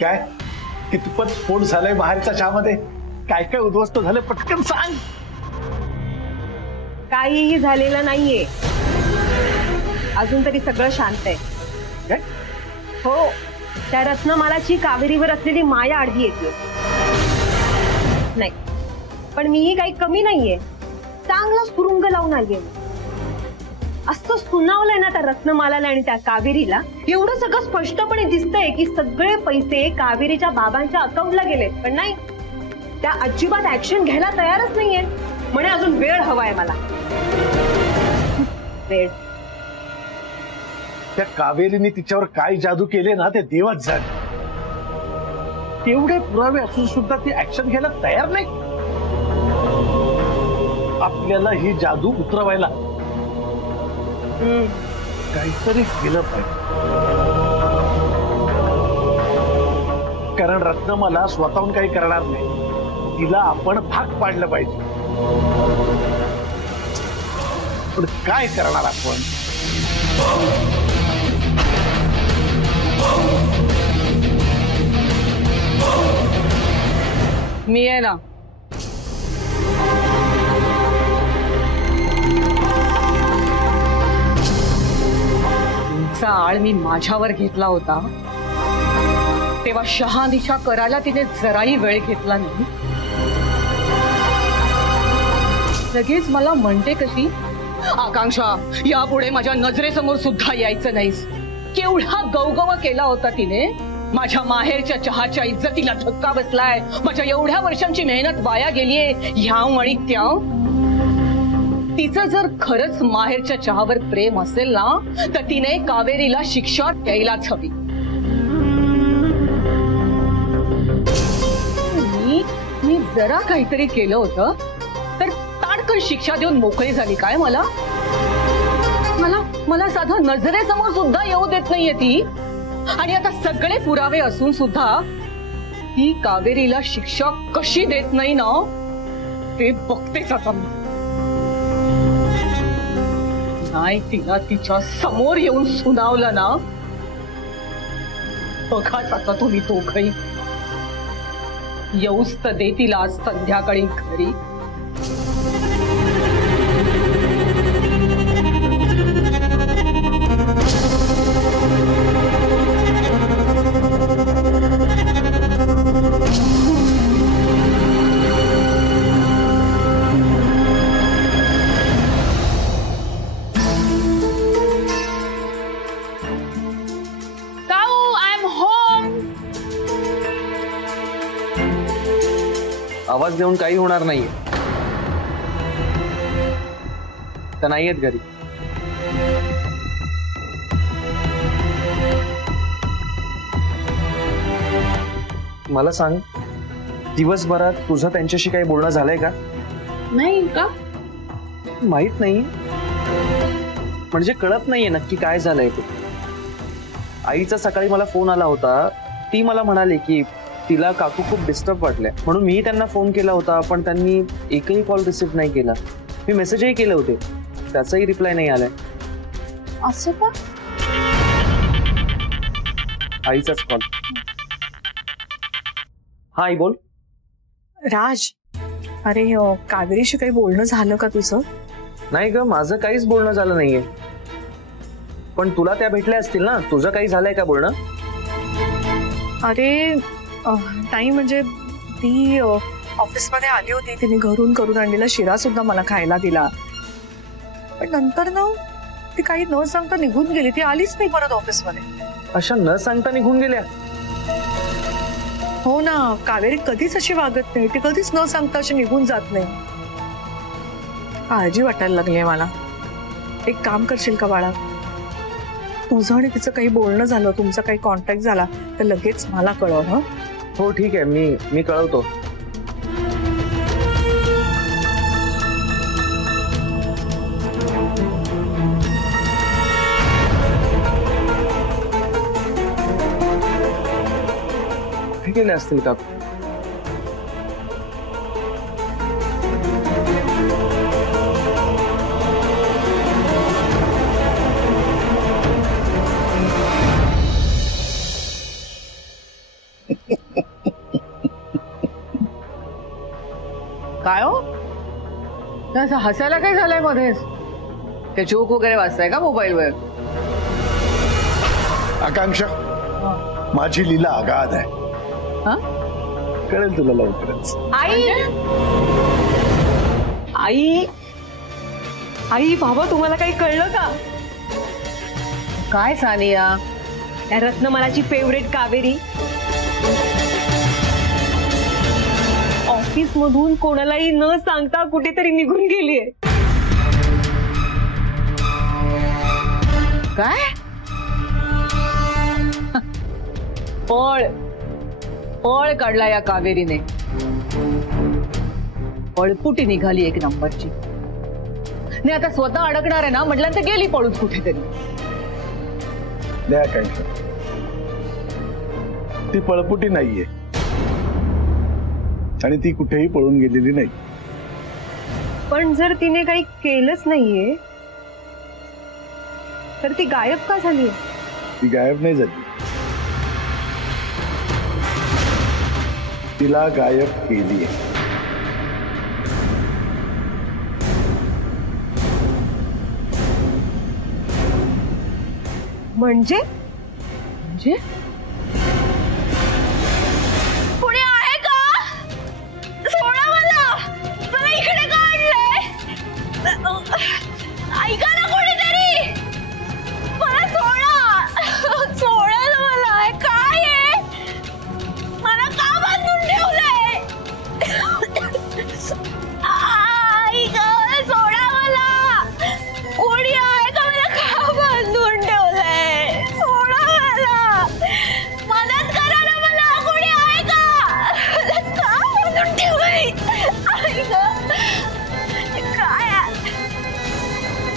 काय कितपत स्फोट झालाय बाहेरच्या चहामध्ये? काय काय उद्ध्वस्त झालं पटकन सांग. काहीही झालेलं नाहीये अजून तरी सगळं शांत आहे. काय? हो, त्या रत्नमालाची कावेरीवर असलेली माया आडवी येते. नाही पण मीही काही कमी नाहीये, चांगला सुरुंग लावून आलीये. असं सुनावलंय ना त्या रत्नमालाला आणि त्या कावेरीला, एवढं सगळं स्पष्टपणे दिसतंय की सगळे पैसे कावेरीच्या बाबांच्या अकाउंटला गेलेत. पण नाही, त्या अजिबात ऍक्शन घ्यायला तयारच नाहीये. म्हणे अजून वेळ हवाय मला. वेळ. त्या कावेरीने तिच्यावर काय जादू केले ना ते देवच जाणे. तेवढे पुरावे असून सुद्धा ती ऍक्शन घ्यायला तयार नाही. आपल्याला ही जादू उतरवायला काहीतरी केलं पाहिजे. कारण रत्नमाला स्वतःहून काही करणार नाही, तिला आपण भाग पाडलं पाहिजे. पण काय करणार आपण? मी आहे ना. तुमचा आळ मी माझ्यावर घेतला होता तेव्हा शहानिशा करायला तिने जराही वेळ घेतला नाही. लगेच मला म्हणते कशी, आकांक्षा यापुढे माझ्या नजरेसमोर सुद्धा यायचं नाहीस. केवढा गवगवा केला होता तिने. माझ्या माहेरच्या चहाच्या इज्जतीला धक्का बसलाय. माझ्या एवढ्या वर्षांची मेहनत वाया गेलीये ह्याव आणि त्याव. तिचं जर खरंच माहेरच्या चहावर प्रेम असेल ना तर तिने कावेरीला शिक्षा द्यायलाच हवी. मी जरा काहीतरी केलं होतं तर ताडकन शिक्षा देऊन मोकळी झाली काय? मला मला साधा नजरेसमोर सुद्धा येऊ देत नाहीये ती. आणि आता सगळे पुरावे असून सुद्धा ती कावेरीला शिक्षा कशी देत नाही ना ते बघतेच आता मी. नाही तिला तिच्या समोर येऊन सुनावलं ना, बघाच आता तुम्ही दोघही. येऊच तर दे तिला आज संध्याकाळी घरी. आवाज देऊन काही होणार नाहीये. तर नाहीयेत घरी. मला सांग, दिवसभरात तुझं त्यांच्याशी काही बोलणं झालंय का? नाही का? माहित नाही म्हणजे कळत नाहीये नक्की काय झालंय ते. आईचा सकाळी मला फोन आला होता. ती मला म्हणाली की तिला काकू खूप डिस्टर्ब वाटले म्हणून मी त्यांना फोन केला होता, पण त्यांनी एकही कॉल रिसीव्ह नाही केला. मी मेसेजही केले होते, त्याचाही रिप्लाय नाही आलाय. असं का? आईचाच कॉल. हा आई बोल. राज, अरे कावेरीशी काही बोलणं झालं का तुझं? नाही ग, माझं काहीच बोलणं झालं नाहीये. पण तुला त्या भेटल्या असतील ना, तुझं काही झालंय का बोलणं? अरे नाही म्हणजे ती ऑफिसमध्ये आली होती, तिने घरून करून आणलेला शिरा सुद्धा मला खायला दिला. पण नंतर ना ती काही न सांगता निघून गेली. ती आलीच नाही परत ऑफिसमध्ये. अशा न सांगता निघून गेल्या? हो ना, कावेरी कधीच अशी वागत नाही. ती कधीच न सांगता अशी निघून जात नाही. काळजी वाटायला लागली आहे मला. एक काम करशील का बाळा, तुझं आणि तिचं काही बोलणं झालं, तुमचा काही कॉन्टॅक्ट झाला तर लगेच मला कळव. हं? हो ठीक आहे, मी कळवतो. काय केले असतील का? असं हसायला काय झालंय मध्येच? ते जोक वगैरे वाचताय का मोबाईलवर? आकांक्षा, माझी लीला अगाध आहे. हा? कळेल तुला लवकरच. आई आई आई बाबा, तुम्हाला काही कळलं का? काय सानिया? त्या रत्नमालाची फेवरेट कावेरी ऑफिस मधून कोणालाही न सांगता कुठेतरी निघून गेलीये. काय? पळ पळ काढला या कावेरीने. पळपुटी निघाली एक नंबरची. नाही आता स्वतः अडकणार आहे ना म्हटल्यानंतर गेली पळून कुठेतरी. नाही आकांक्षा, ती पळपुटी नाहीये आणि ती कुठेही पळून गेलेली नाही. पण जर तिने काही केलंच नाहीये तर ती गायब का झालीये? ती गायब नाही झाली, तिला गायब केलीये. म्हणजे म्हणजे पुढे आहे का? सोडा मला, मला इकडे का आणलंय? ऐका ना कोणीतरी, मला सोडा, सोडा ना मला. काय आहे? मला का बांधून ठेवलंय? ऐका, सोडा मला. कोणी आहे का? मला का बांधून ठेवलंय? सोडा मला, मदत करा ना मला. कोणी आहे का? मला का बांधून ठेवलंय? ऐका, काय आहे?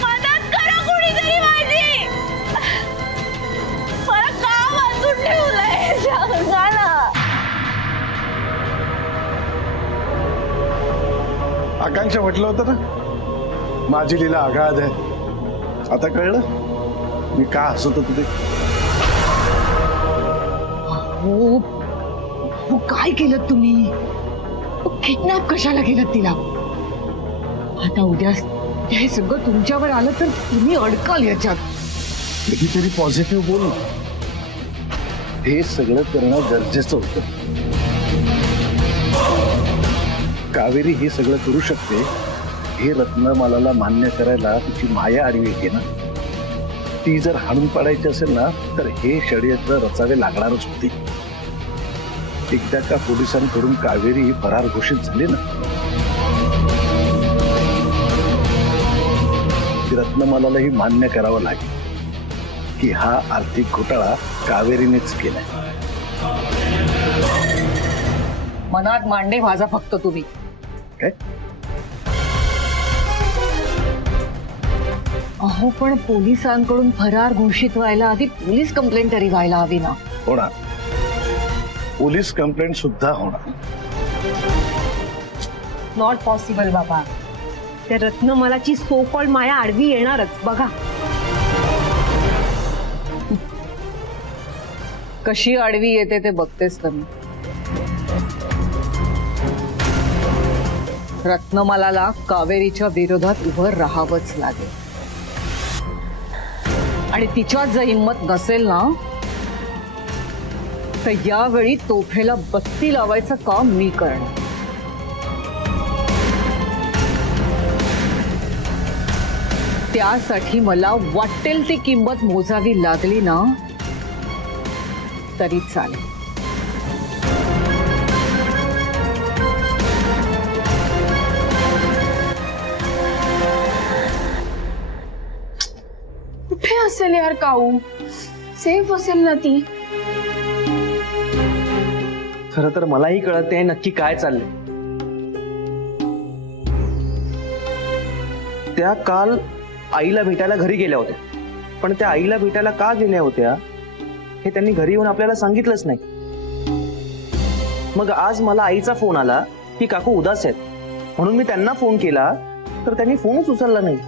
मदत करा कोणीतरी माझी. मला का बांधून ठेवलंय? सांगा ना. आकांक्षा, म्हटलं होतं ना माझी लीला अगाध आहे. आता कळलं मी का हसत होतो ते? हो हो, काय केलं तुम्ही? किडनॅप कशाला केलं तिला? आता उद्या हे सगळं तुमच्यावर आलं तर तुम्ही अडकाल याच्यात. कधीतरी पॉझिटिव्ह बोल. हे सगळं करणं गरजेचं होतं. कावेरी हे सगळं करू शकते हे रत्नमालाला मान्य करायला तिची माया आडवी येते ना. ती जर हाणून पाडायची असेल ना तर हे षडयंत्र रचावे लागणारच होते. एकदा का पोलिसांकडून कावेरी फरार घोषित झाली ना, ती रत्नमालालाही मान्य करावं लागेल की हा आर्थिक घोटाळा कावेरीनेच केलाय. मनात मांडे भाजा फक्त तुम्ही. काय? अहो पण पोलिसांकडून फरार घोषित व्हायला आधी पोलीस कंप्लेंट तरी व्हायला हवी ना. होणार, पोलीस कंप्लेंट सुद्धा होणार. नॉट पॉसिबल बाबा. त्या रत्नमालाची सो कॉल्ड माया आडवी येणारच बघा. कशी आडवी येते ते बघतेस का मी. रत्नमालाला कावेरीच्या विरोधात उभं राहावंच लागेल आणि तिच्यात जर हिंमत नसेल ना तर यावेळी तोफेला बत्ती लावायचं काम मी करणार. त्यासाठी मला वाटेल ती किंमत मोजावी लागली ना तरी चालेल. कुठे असेल यार काऊ? सेफ असेल ना ती? खरं तर मलाही कळत नाही नक्की काय चाललंय. त्या काल आईला भेटायला घरी गेल्या होत्या, पण त्या आईला भेटायला का गेल्या होत्या हे त्यांनी घरी येऊन आपल्याला सांगितलंच नाही. मग आज मला आईचा फोन आला की काकू उदास आहेत, म्हणून मी त्यांना फोन केला तर त्यांनी फोनच उचलला नाही.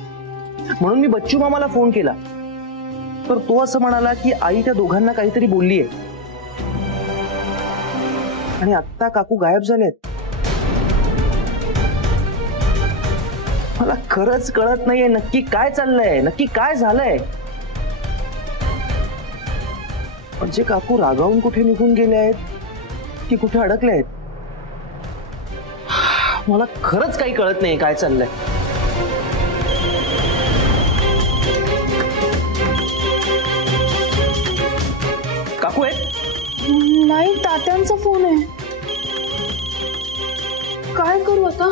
म्हणून मी बच्चू मामाला फोन केला तर तो असं म्हणाला की आई त्या दोघांना काहीतरी बोललीये आणि आत्ता काकू गायब झालेत. मला खरंच कळत नाहीये नक्की काय चाललंय, नक्की काय झालंय. म्हणजे काकू रागावून कुठे निघून गेले आहेत की कुठे अडकले आहेत. मला खरंच काही कळत नाही काय चाललंय. काकू आहे? नाही, तात्यांचा फोन आहे. काय करू आता?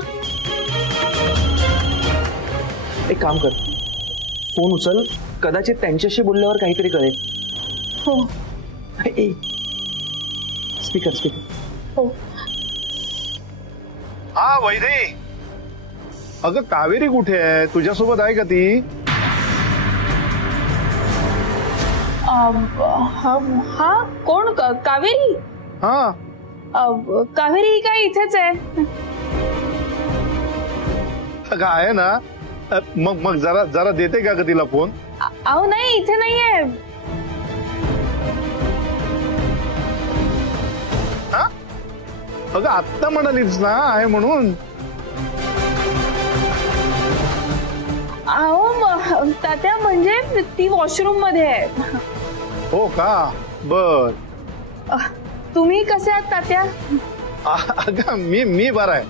एक काम कर, फोन उचल, कदाचित त्यांच्याशी बोलल्यावर काहीतरी कळेल. हो स्पीकर स्पीकर. हो. हा वैदे, अगं कावेरी कुठे आहे? तुझ्यासोबत आहे का ती? हा कोण? कावेरी? हा कावेरी काय इथेच आहे. अगं आहे ना. मग जरा जरा देते का ग तिला फोन? अहो नाही, इथे नाहीये. अगं आत्ता म्हणालीस ना आहे म्हणून. अहो तात्या, म्हणजे ती वॉशरूम मध्ये आहे. हो का? बर. तुम्ही कसे आहात तात्या? अगं मी बरा आहे.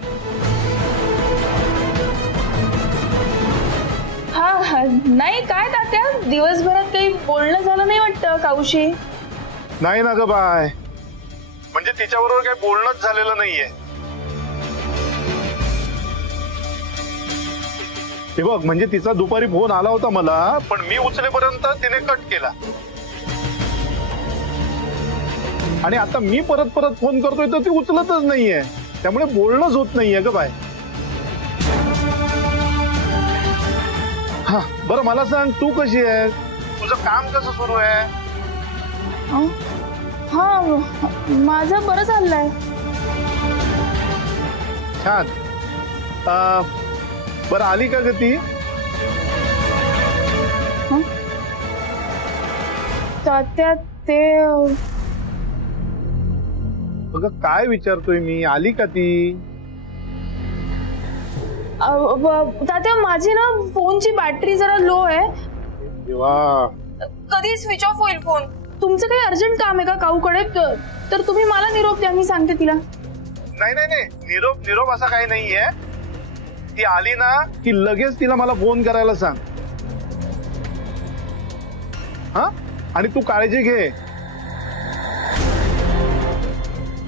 हा नाही काय तात्या, दिवसभरात काही बोलणं झालं नाही वाटतं काऊशी. नाही ना ग बाय, म्हणजे तिच्याबरोबर काही बोलणंच झालेलं नाहीये. हे बघ, म्हणजे तिचा दुपारी फोन आला होता मला, पण मी उचलेपर्यंत तिने कट केला. आणि आता मी परत फोन करतोय तर ती उचलतच नाहीये. त्यामुळे बोलणंच होत नाहीये ग बाय. हा बरं, मला सांग तू कशी आहे? तुझं काम कसं सुरू आहे? हा माझं बरं चाललंय. छान. बरं आली का ग ती? तात्या ते अगं काय विचारतोय मी, आली का ती? तात्या माझी ना फोनची बॅटरी जरा लो आहे. देवा. कधी स्विच ऑफ होईल फोन. तुमचं काही अर्जंट काम आहे का काऊकडे? तर तुम्ही मला निरोप द्या, मी सांगते तिला. नाही नाही नाही, निरोप असा काही नाहीये. ती आली ना की लगेच तिला मला फोन करायला सांग. हा, आणि तू काळजी घे.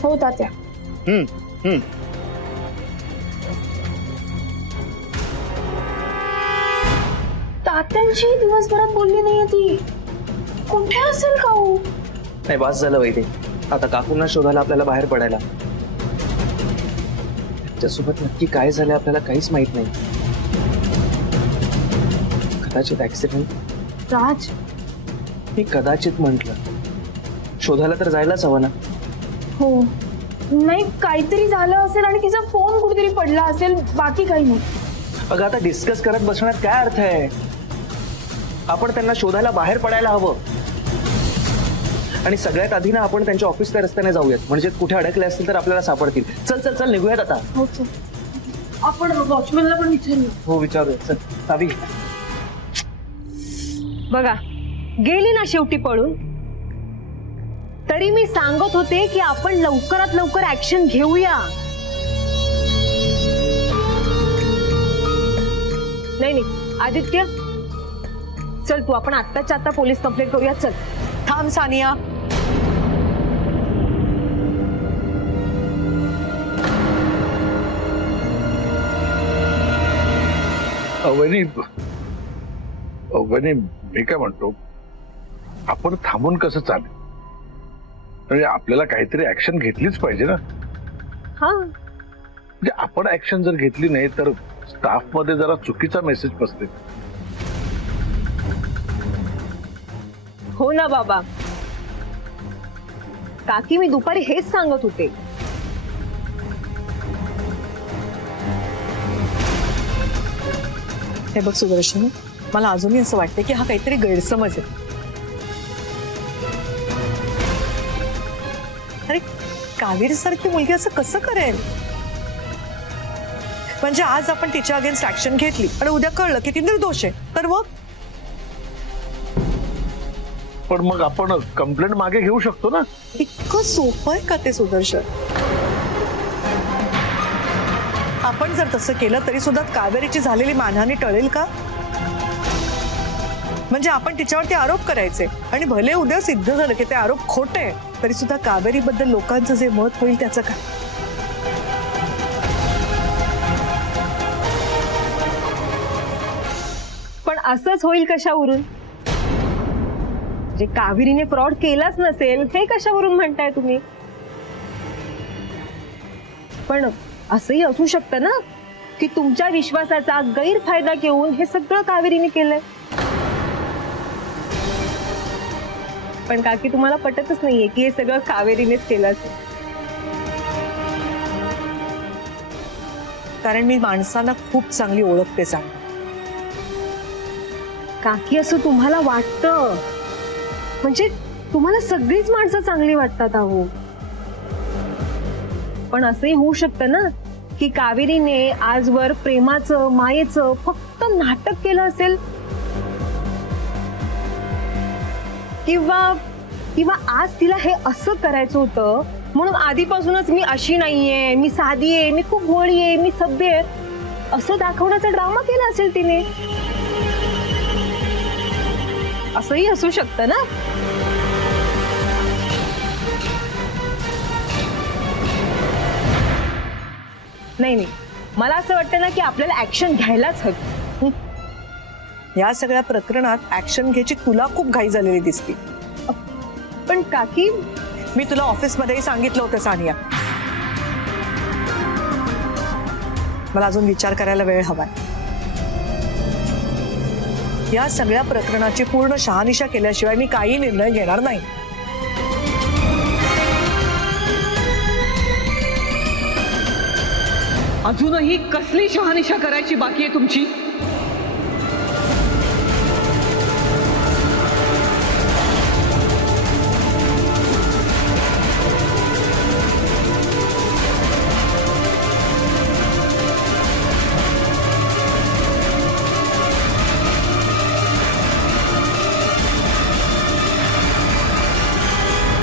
हो तात्या. तात्यांशी दिवसभरात बोलली नाहीये ती. कुठे असेल काऊ? नाही बस झालं वैदे, आता काकूंना शोधायला आपल्याला बाहेर पडायला. त्याच्यासोबत नक्की काय झालं आपल्याला काहीच माहित नाही. कदाचित ऍक्सिडेंट. राज, मी कदाचित म्हंटल, शोधायला तर जायलाच हवं ना. हो नाही, काहीतरी झालं असेल आणि तिचा फोन कुठेतरी पडला असेल, बाकी काही नाही. अगं आता डिस्कस करत बसण्यात काय अर्थ आहे? आपण त्यांना शोधायला बाहेर पडायला हवं. आणि सगळ्यात आधी ना आपण त्यांच्या ऑफिसच्या रस्त्याने जाऊयात, म्हणजे कुठे अडकले असतील तर आपल्याला सापडतील. चल चल चल निघूयात आता. हो चल, आपण वॉचमॅनला पण विचारूया. हो विचारूया. चल चावी. बघा, गेली ना शेवटी पळून. तरी मी सांगत होते की आपण लवकरात लवकर ऍक्शन घेऊया. नाही नाही आदित्य, चल तू, आपण आत्ताच्या आत्ता पोलीस कंप्लेंट करूया. चल. थांब सानिया. वहिनी मी काय म्हणतो, आपण थांबून कसं चालेल? म्हणजे आपल्याला काहीतरी ऍक्शन घेतलीच पाहिजे ना. हा, म्हणजे आपण ऍक्शन जर घेतली नाही तर स्टाफ मध्ये जरा चुकीचा मेसेज पसरेल. हो ना बाबा, काकी मी दुपारी हेच सांगत होते. हे बघ सुदर्शन, मला अजूनही असं वाटतं की हा काहीतरी गैरसमज आहे. अरे कावेरी सारखी मुलगी असं कसं करेल? म्हणजे आज आपण तिच्या अगेन्स्ट ऍक्शन घेतली आणि उद्या कळलं की ती निर्दोष आहे, तर मग पण मग आपण कंप्लेंट मागे घेऊ शकतो ना. इतकं सोपं आहे का ते सुदर्शन? आपण जर तसं केलं तरी सुद्धा कावेरीची झालेली मानहानी टळेल का? म्हणजे आपण तिच्यावरती आरोप करायचे आणि भले उद्या सिद्ध झालं की ते आरोप खोटे तरी सुद्धा कावेरीबद्दल लोकांचं जे मत होईल त्याचं काय? पण असंच होईल कशावरून? जे कावेरीने फ्रॉड केलाच नसेल हे कशावरून म्हणताय तुम्ही? पण असंही असू शकतं ना की तुमच्या विश्वासाचा गैरफायदा घेऊन हे सगळं कावेरीने केलंय. पण काकी तुम्हाला पटतच नाहीये की हे सगळं कावेरीनेच केलं असेल. कारण मी माणसांना खूप चांगली ओळखते सांग. काकी असं तुम्हाला वाटतं? म्हणजे तुम्हाला सगळीच माणसं चांगली वाटतात अहो. पण असंही होऊ शकतं ना की कावेरीने आजवर प्रेमाचं मायेचं फक्त नाटक केलं असेल, किंवा आज तिला हे असं करायचं होतं म्हणून आधीपासूनच मी अशी नाहीये, मी साधी आहे, मी खूप भोळी आहे, मी सभ्य आहे असं दाखवण्याचा ड्रामा केला असेल तिने. असंही असू शकतं ना. नाही, मला असं वाटतं ना की आपल्याला ऍक्शन घ्यायलाच हवी. या सगळ्या प्रकरणात ऍक्शन घ्यायची तुला खूप घाई झालेली दिसते. पण काकी मी तुला ऑफिसमध्येही सांगितलं होतं सानिया, मला अजून विचार करायला वेळ हवाय. या सगळ्या प्रकरणाची पूर्ण शहानिशा केल्याशिवाय मी काही निर्णय घेणार नाही. अजूनही कसली शहानिशा करायची बाकी आहे तुमची?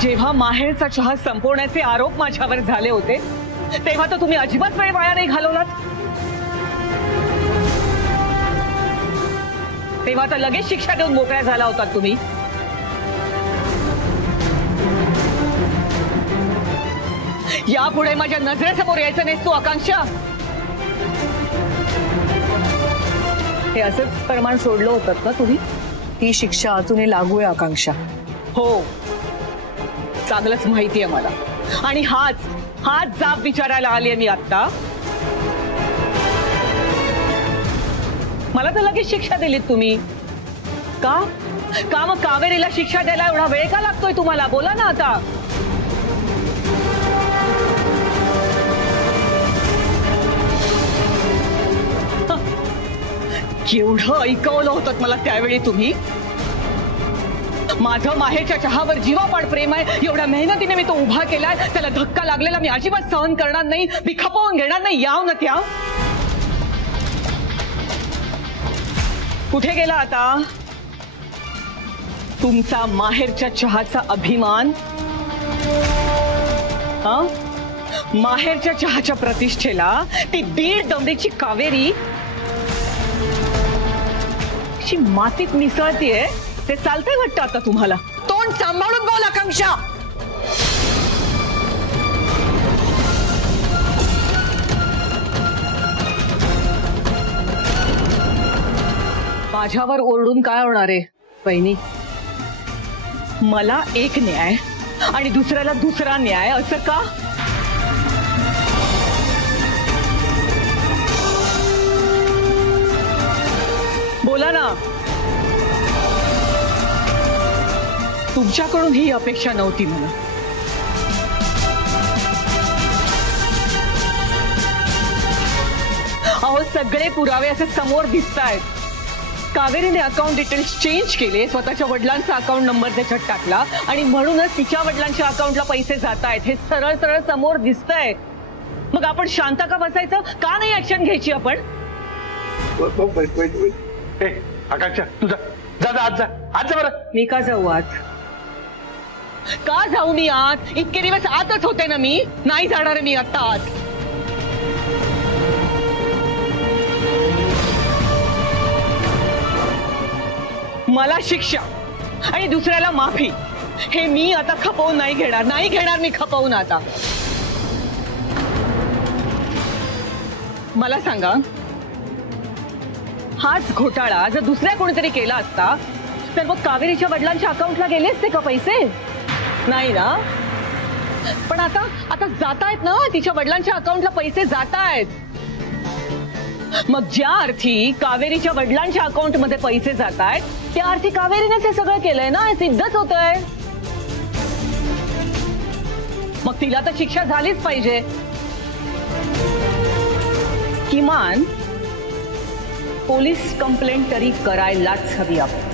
जेव्हा माहेरचा चहा संपवण्याचे आरोप माझ्यावर झाले होते तेव्हा तर तुम्ही अजिबात वेळ वाया नाही घालवलात. तेव्हा तर लगेच शिक्षा देऊन मोकळ्या झाला होतात तुम्ही. यापुढे माझ्या नजरेसमोर यायचं नाहीस तू आकांक्षा. हे असंच प्रमाण सोडलं होतं का तुम्ही? ती शिक्षा अजूनही लागू आहे आकांक्षा. हो, चांगलंच माहिती आहे मला. आणि हाच जाब विचारायला आले मी आता. मला तर लगेच शिक्षा दिलीत तुम्ही. का मग कावेरीला शिक्षा द्यायला एवढा वेळ का लागतोय तुम्हाला? बोला ना आता. केवढं ऐकवलं होतं मला त्यावेळी तुम्ही. माझं माहेरच्या चहावर जीवापाड प्रेम आहे, एवढ्या मेहनतीने मी तो उभा केलाय, त्याला धक्का लागलेला मी अजिबात सहन करणार नाही, मी खपवून घेणार नाही. याव ना त्या. कुठे गेला आता तुमचा माहेरच्या चहाचा अभिमान? माहेरच्या चहाच्या प्रतिष्ठेला ती 1.5 दमडीची कावेरी मातीत मिसळतीये. ते चालतंय वाटतं आता तुम्हाला? तोंड सांभाळून बोल आकांक्षा. माझ्यावर ओरडून काय होणार आहे बहिणी? मला एक न्याय आणि दुसऱ्याला दुसरा न्याय असं का? बोला ना. तुमच्याकडून ही अपेक्षा नव्हती मला. अहो, सगळे पुरावे असे समोर दिसतायत. कावेरीने अकाउंट डिटेल्स चेंज केले, स्वतःच्या वडिलांचा अकाउंट नंबर त्याच्यात टाकला आणि म्हणूनच तिच्या वडिलांच्या अकाउंटला पैसे जात आहेत. हे सरळ सरळ समोर दिसतंय. मग आपण शांत का बसायचं? का नाही ऍक्शन घ्यायची आपण? आकांक्षा तुझा जा जा आज जा आज जा बरं. मी का जाऊ आत? का जाऊ मी आत? इतके दिवस आतच होते ना मी. नाही जाणार मी आता आत. मला शिक्षा आणि दुसऱ्याला माफी हे मी आता खपवून नाही घेणार मी खपवून आता. मला सांगा, हाच घोटाळा जर दुसऱ्या कोणीतरी केला असता तर मग कावेरीच्या वडिलांच्या अकाउंटला गेले असते का पैसे? नाही ना. पण आता आता जात आहेत ना, तिच्या वडिलांच्या अकाउंटला पैसे जात आहेत. मग ज्या अर्थी कावेरीच्या वडिलांच्या अकाउंट मध्ये पैसे जात आहेत त्या अर्थी कावेरीनेच हे सगळं केलंय ना, हे सिद्धच होतंय. मग तिला तर शिक्षा झालीच पाहिजे. किमान पोलीस कंप्लेंट तरी करायलाच हवी आपण.